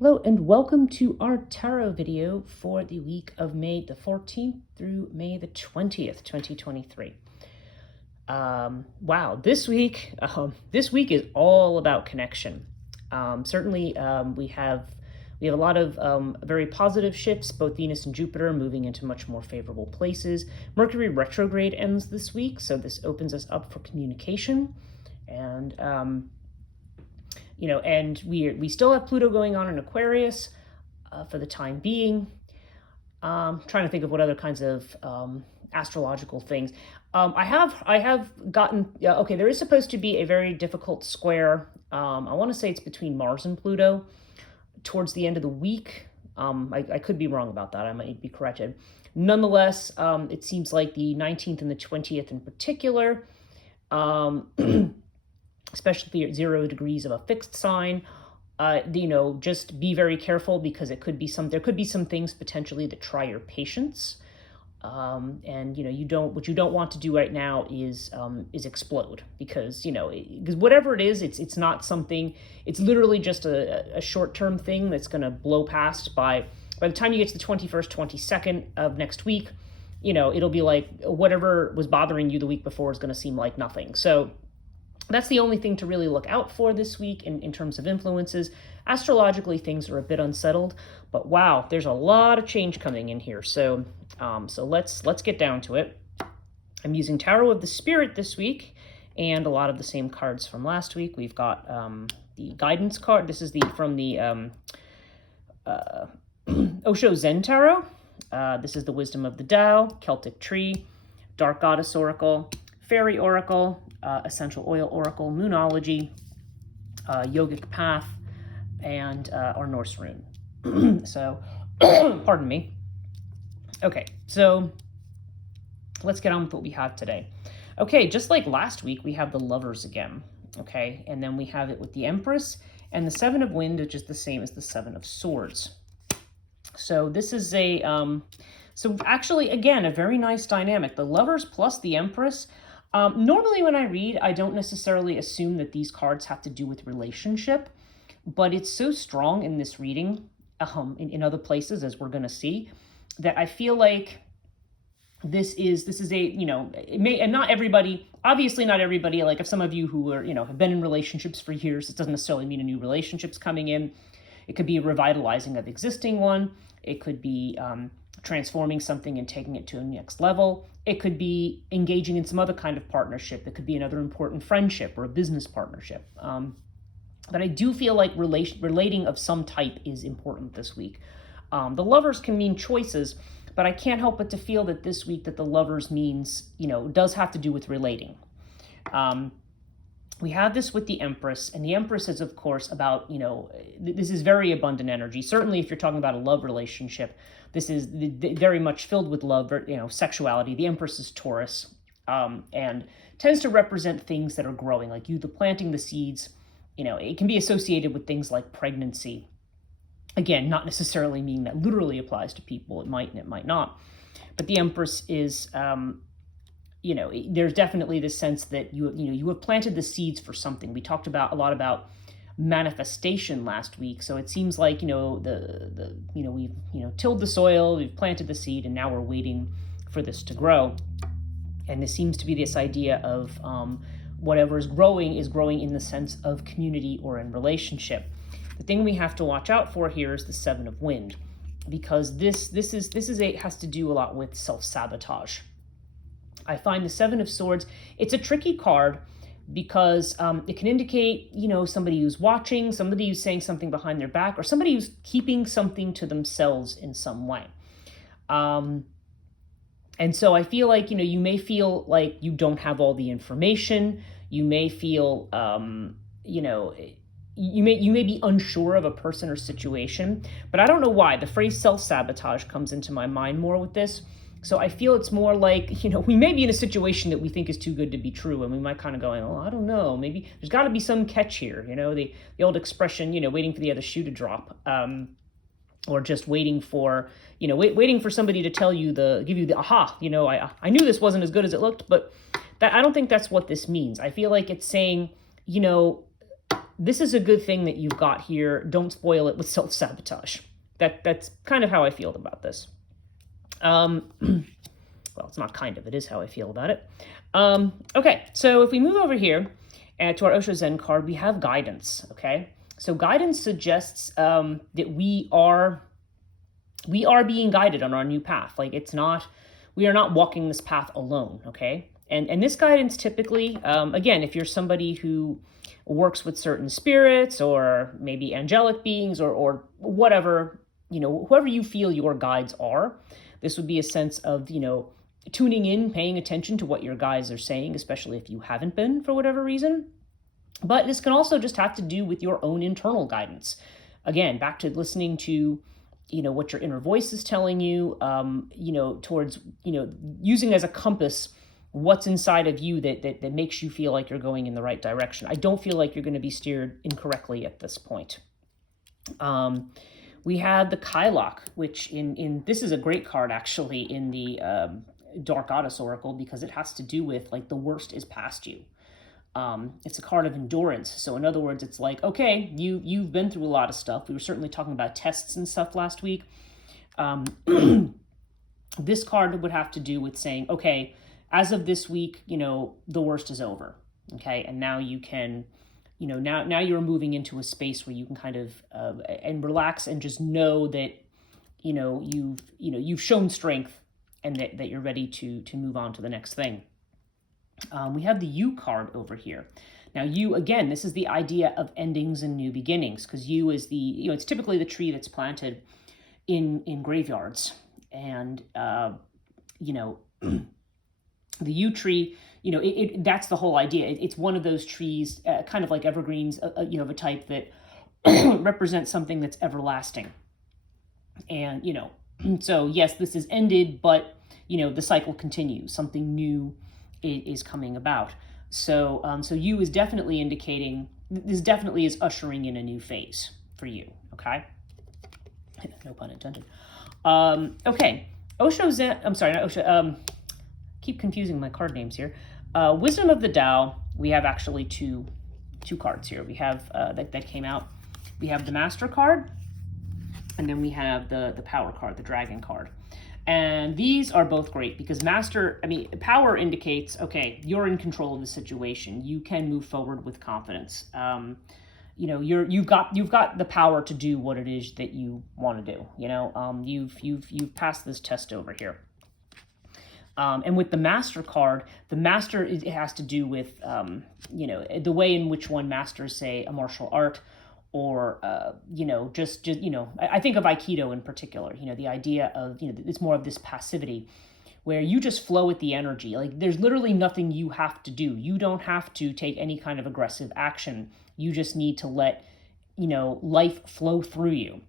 Hello and welcome to our tarot video for the week of May the 14th through May the 20th, 2023. Wow, this week is all about connection. Certainly, we have a lot of very positive shifts, both Venus and Jupiter moving into much more favorable places. Mercury retrograde ends this week, so this opens us up for communication. And and we still have Pluto going on in Aquarius for the time being. Trying to think of what other kinds of astrological things. I have gotten okay. There is supposed to be a very difficult square. I want to say it's between Mars and Pluto towards the end of the week. I could be wrong about that. I might be corrected. Nonetheless, it seems like the 19th and the 20th in particular. Especially if you're at 0 degrees of a fixed sign, just be very careful because there could be some things potentially that try your patience. And what you don't want to do right now is explode because whatever it is, it's not something, it's literally just a short-term thing that's going to blow past by the time you get to the 21st, 22nd of next week, it'll be like whatever was bothering you the week before is going to seem like nothing. So that's the only thing to really look out for this week in terms of influences. Astrologically, things are a bit unsettled, but wow, there's a lot of change coming in here. So let's get down to it. I'm using Tarot of the Spirit this week, and a lot of the same cards from last week. We've got the guidance card. This is from the Osho Zen Tarot. This is the Wisdom of the Tao, Celtic Tree, Dark Goddess Oracle, Fairy Oracle, Essential Oil Oracle, Moonology, Yogic Path, and our Norse Rune. So, pardon me. Okay, so let's get on with what we have today. Okay, just like last week, we have the Lovers again. Okay, and then we have it with the Empress and the Seven of Wind, which is the same as the Seven of Swords. So this is so actually, again, a very nice dynamic. The Lovers plus the Empress. Normally when I read, I don't necessarily assume that these cards have to do with relationship, but it's so strong in this reading, in other places, as we're going to see, that I feel like this is a, it may, and not everybody, obviously not everybody, like if some of you who are, have been in relationships for years, it doesn't necessarily mean a new relationship's coming in. It could be a revitalizing of existing one. It could be transforming something and taking it to a next level. It could be engaging in some other kind of partnership. It could be another important friendship or a business partnership. But I do feel like relating of some type is important this week. The Lovers can mean choices, but I can't help but to feel that this week that the Lovers means, does have to do with relating. We have this with the Empress, and the Empress is, of course, about, this is very abundant energy. Certainly if you're talking about a love relationship, this is very much filled with love, sexuality. The Empress is Taurus, and tends to represent things that are growing, like the planting the seeds. It can be associated with things like pregnancy. Again, not necessarily meaning that literally applies to people. It might and it might not. But the Empress is, there's definitely this sense that you have planted the seeds for something. We talked a lot about manifestation last week, so it seems like we've tilled the soil, we've planted the seed, and now we're waiting for this to grow. And this seems to be this idea of whatever is growing in the sense of community or in relationship. The thing we have to watch out for here is the Seven of Wind, because this has to do a lot with self-sabotage. I find the Seven of Swords, it's a tricky card because it can indicate, somebody who's watching, somebody who's saying something behind their back, or somebody who's keeping something to themselves in some way. And so I feel like, you may feel like you don't have all the information. You may feel, you may be unsure of a person or situation, but I don't know why. The phrase self-sabotage comes into my mind more with this. So I feel it's more like, we may be in a situation that we think is too good to be true, and we might kind of go, oh, I don't know, maybe there's got to be some catch here, the old expression, waiting for the other shoe to drop, or just waiting for, waiting for somebody to give you the aha, I knew this wasn't as good as it looked, but I don't think that's what this means. I feel like it's saying, this is a good thing that you've got here. Don't spoil it with self-sabotage. That's kind of how I feel about this. Well, it's not kind of, it is how I feel about it. Okay, so if we move over here to our Osho Zen card, we have guidance, okay? So guidance suggests that we are being guided on our new path. Like we are not walking this path alone, okay? And this guidance typically, again, if you're somebody who works with certain spirits or maybe angelic beings or whatever, whoever you feel your guides are, this would be a sense of, tuning in, paying attention to what your guides are saying, especially if you haven't been for whatever reason. But this can also just have to do with your own internal guidance. Again, back to listening to, what your inner voice is telling you, towards, using as a compass what's inside of you that makes you feel like you're going in the right direction. I don't feel like you're going to be steered incorrectly at this point. We have the Kailak, which this is a great card actually in the Dark Goddess Oracle, because it has to do with like the worst is past you. It's a card of endurance. So in other words, it's like, okay, you've been through a lot of stuff. We were certainly talking about tests and stuff last week. This card would have to do with saying, okay, as of this week, the worst is over. Okay. And now you can, now you're moving into a space where you can kind of, and relax and just know that, you've shown strength and that you're ready to move on to the next thing. We have the U card over here. Now, U, again, this is the idea of endings and new beginnings, because U is it's typically the tree that's planted in graveyards. And, the yew tree, that's the whole idea. It's one of those trees, kind of like evergreens, of a type that represents something that's everlasting. And, so yes, this is ended, but, the cycle continues. Something new is coming about. So, so yew is definitely indicating, this definitely is ushering in a new phase for you, okay? No pun intended. Okay, Osho Zen, I'm sorry, not Osho, keep confusing my card names here. Wisdom of the Tao, we have actually two cards here. We have, that came out. We have the Master card, and then we have the Power card, the Dragon card. And these are both great because Power indicates, okay, you're in control of the situation. You can move forward with confidence. You've got the power to do what it is that you want to do. You've passed this test over here. And with the Master card, the Master, it has to do with, the way in which one masters, say, a martial art, or, I think of Aikido in particular, the idea of, it's more of this passivity where you just flow with the energy. Like there's literally nothing you have to do. You don't have to take any kind of aggressive action. You just need to let, life flow through you.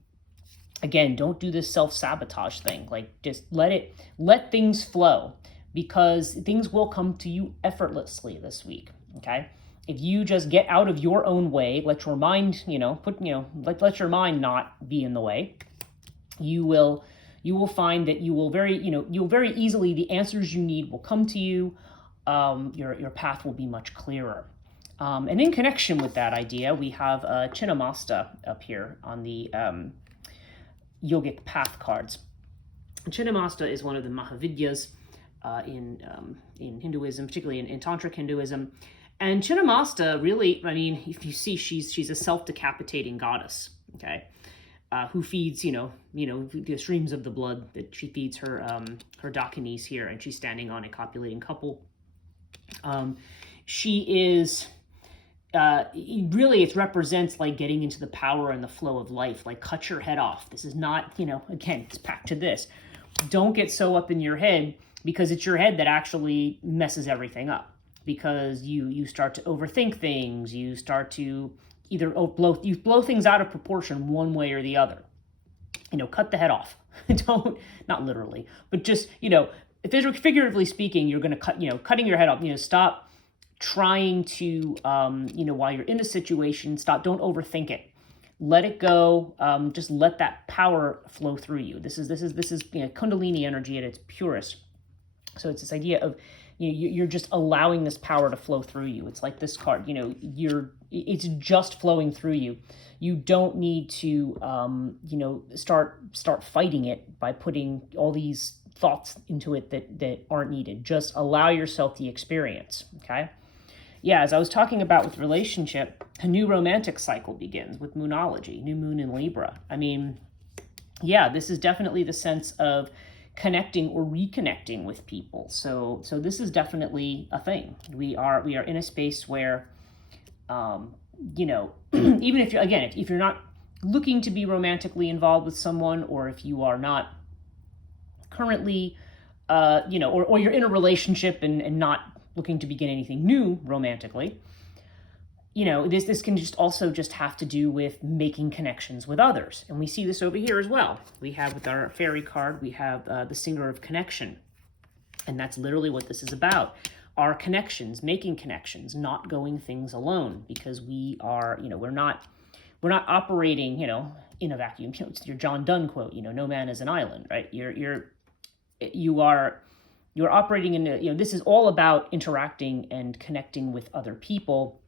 Again, don't do this self-sabotage thing. Like just let things flow, because things will come to you effortlessly this week. Okay. If you just get out of your own way, let your mind, let your mind not be in the way, you will find that you'll very easily, the answers you need will come to you. Your path will be much clearer. And in connection with that idea, we have Chinnamasta up here on the yogic path cards. Chinnamasta is one of the Mahavidyas in Hinduism, particularly in Tantric Hinduism. And Chinnamasta really, if you see, she's a self-decapitating goddess, okay, who feeds, the streams of the blood that she feeds her Dakinis here, and she's standing on a copulating couple. She is, it represents like getting into the power and the flow of life, like cut your head off. This is not, again, it's back to this. Don't get so up in your head, because it's your head that actually messes everything up. Because you start to overthink things, you start to either blow things out of proportion one way or the other. Cut the head off. Not literally, but just, figuratively speaking, you're going to cutting your head off. Stop trying to, while you're in a situation, don't overthink it. Let it go. Just let that power flow through you. This is Kundalini energy at its purest. So it's this idea of you're just allowing this power to flow through you. It's like this card, it's just flowing through you. You don't need to, start fighting it by putting all these thoughts into it that aren't needed. Just allow yourself the experience, okay? Yeah, as I was talking about with relationship, a new romantic cycle begins with Moonology, new moon in Libra. I mean, yeah, this is definitely the sense of connecting or reconnecting with people. So this is definitely a thing. We are in a space where, even if you're not looking to be romantically involved with someone, or if you are not currently, or you're in a relationship and not looking to begin anything new romantically, this can just have to do with making connections with others. And we see this over here as well. We have with our fairy card, we have the Singer of Connection. And that's literally what this is about. Our connections, making connections, not going things alone, because we are, we're not operating, in a vacuum. It's your John Donne quote, no man is an island, right? You're operating in this is all about interacting and connecting with other people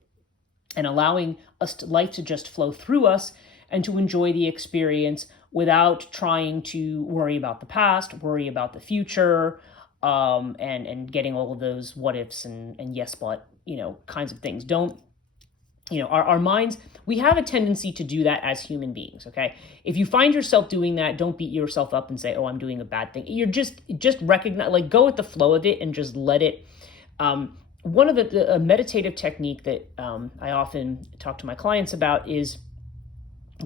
and allowing life to just flow through us and to enjoy the experience without trying to worry about the past, worry about the future, and getting all of those what ifs and yes but, kinds of things. Don't, our minds, we have a tendency to do that as human beings, okay? If you find yourself doing that, don't beat yourself up and say, oh, I'm doing a bad thing. You're just recognize, go with the flow of it and just let it. One of the meditative technique that I often talk to my clients about is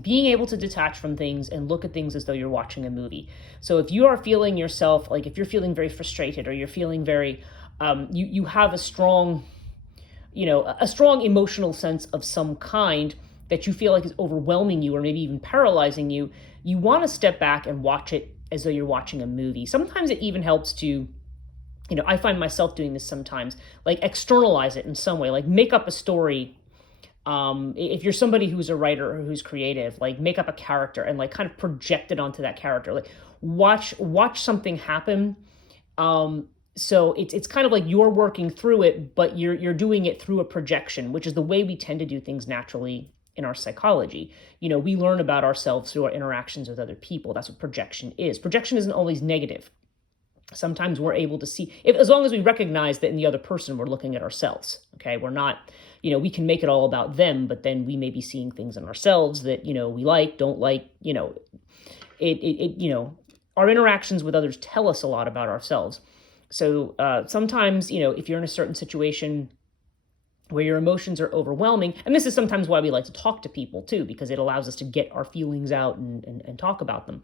being able to detach from things and look at things as though you're watching a movie. So if you are feeling yourself, like if you're feeling very frustrated or you're feeling very, you have a strong emotional sense of some kind that you feel like is overwhelming you or maybe even paralyzing you, you want to step back and watch it as though you're watching a movie. Sometimes it even helps to, I find myself doing this sometimes, like externalize it in some way, like make up a story. If you're somebody who's a writer or who's creative, like make up a character and like kind of project it onto that character, like watch something happen. So it's kind of like you're working through it, but you're doing it through a projection, which is the way we tend to do things naturally in our psychology. We learn about ourselves through our interactions with other people. That's what projection is. Projection isn't always negative. Sometimes we're able to see, as long as we recognize that in the other person, we're looking at ourselves, okay? We're not, we can make it all about them, but then we may be seeing things in ourselves that, we like, don't like, our interactions with others tell us a lot about ourselves. So sometimes, if you're in a certain situation where your emotions are overwhelming, and this is sometimes why we like to talk to people too, because it allows us to get our feelings out and talk about them.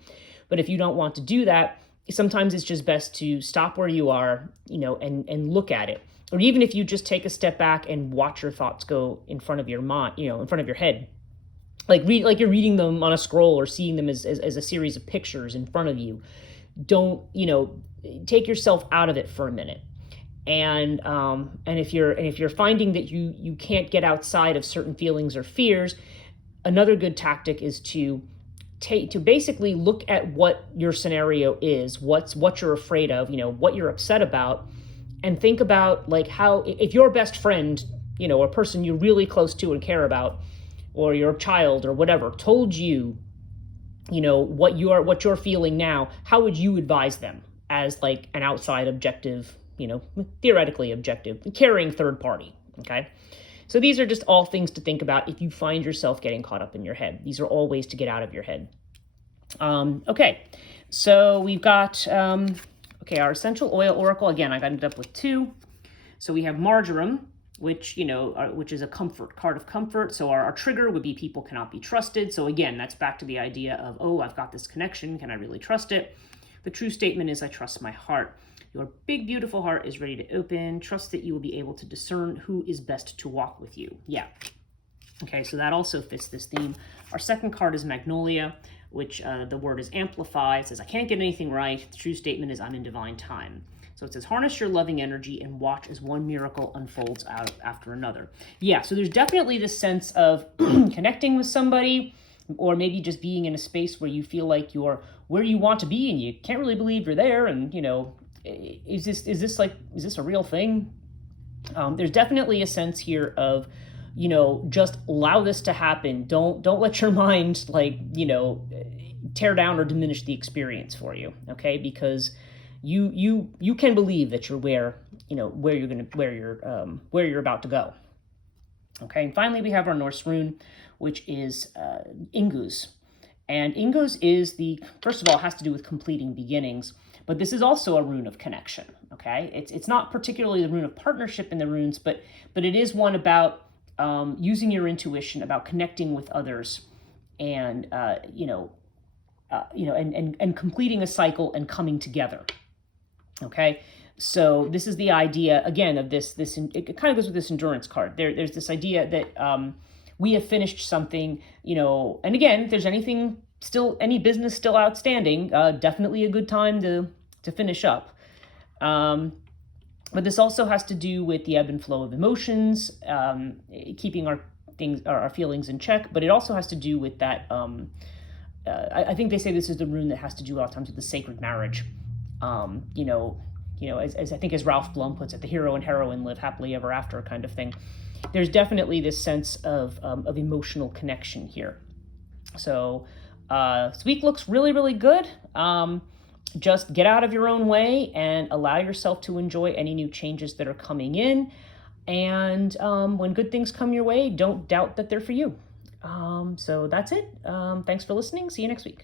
But if you don't want to do that, sometimes it's just best to stop where you are, and look at it. Or even if you just take a step back and watch your thoughts go in front of your mind, in front of your head, like you're reading them on a scroll or seeing them as a series of pictures in front of you. Don't, take yourself out of it for a minute. And if you're finding that you can't get outside of certain feelings or fears, another good tactic is to basically look at what your scenario is, what you're afraid of, what you're upset about, and think about like how, if your best friend, a person you're really close to and care about, or your child or whatever, told you, what you're feeling now, how would you advise them as like an outside objective, theoretically objective, caring third party, okay? So these are just all things to think about if you find yourself getting caught up in your head. These are all ways to get out of your head. Okay, so we've got, our essential oil oracle. Again, I ended up with 2. So we have marjoram, which is a comfort, card of comfort. So our trigger would be people cannot be trusted. So again, that's back to the idea of, oh, I've got this connection. Can I really trust it? The true statement is, I trust my heart. Your big, beautiful heart is ready to open. Trust that you will be able to discern who is best to walk with you. Yeah. Okay, so that also fits this theme. Our second card is magnolia, which the word is amplify. It says, I can't get anything right. The true statement is, I'm in divine time. So it says, harness your loving energy and watch as one miracle unfolds out after another. Yeah, so there's definitely this sense of connecting with somebody, or maybe just being in a space where you feel like you're where you want to be and you can't really believe you're there, and is this a real thing? There's definitely a sense here of, just allow this to happen. Don't let your mind tear down or diminish the experience for you. Okay, because you can believe that you're where you're about to go. Okay, and finally we have our Norse rune, which is Ingus. And Ingus is first of all, has to do with completing beginnings, but this is also a rune of connection. Okay, it's not particularly the rune of partnership in the runes, but it is one about using your intuition, about connecting with others, and and completing a cycle and coming together. Okay, so this is the idea again of this. It kind of goes with this endurance card. There's this idea that we have finished something, and again, if there's any business still outstanding, definitely a good time to finish up. But this also has to do with the ebb and flow of emotions, keeping our feelings in check. But it also has to do with that. I think they say this is the rune that has to do a lot of times with the sacred marriage. As I think as Ralph Blum puts it, the hero and heroine live happily ever after kind of thing. There's definitely this sense of emotional connection here. So this week looks really, really good. Just get out of your own way and allow yourself to enjoy any new changes that are coming in. And when good things come your way, don't doubt that they're for you. So that's it. Thanks for listening. See you next week.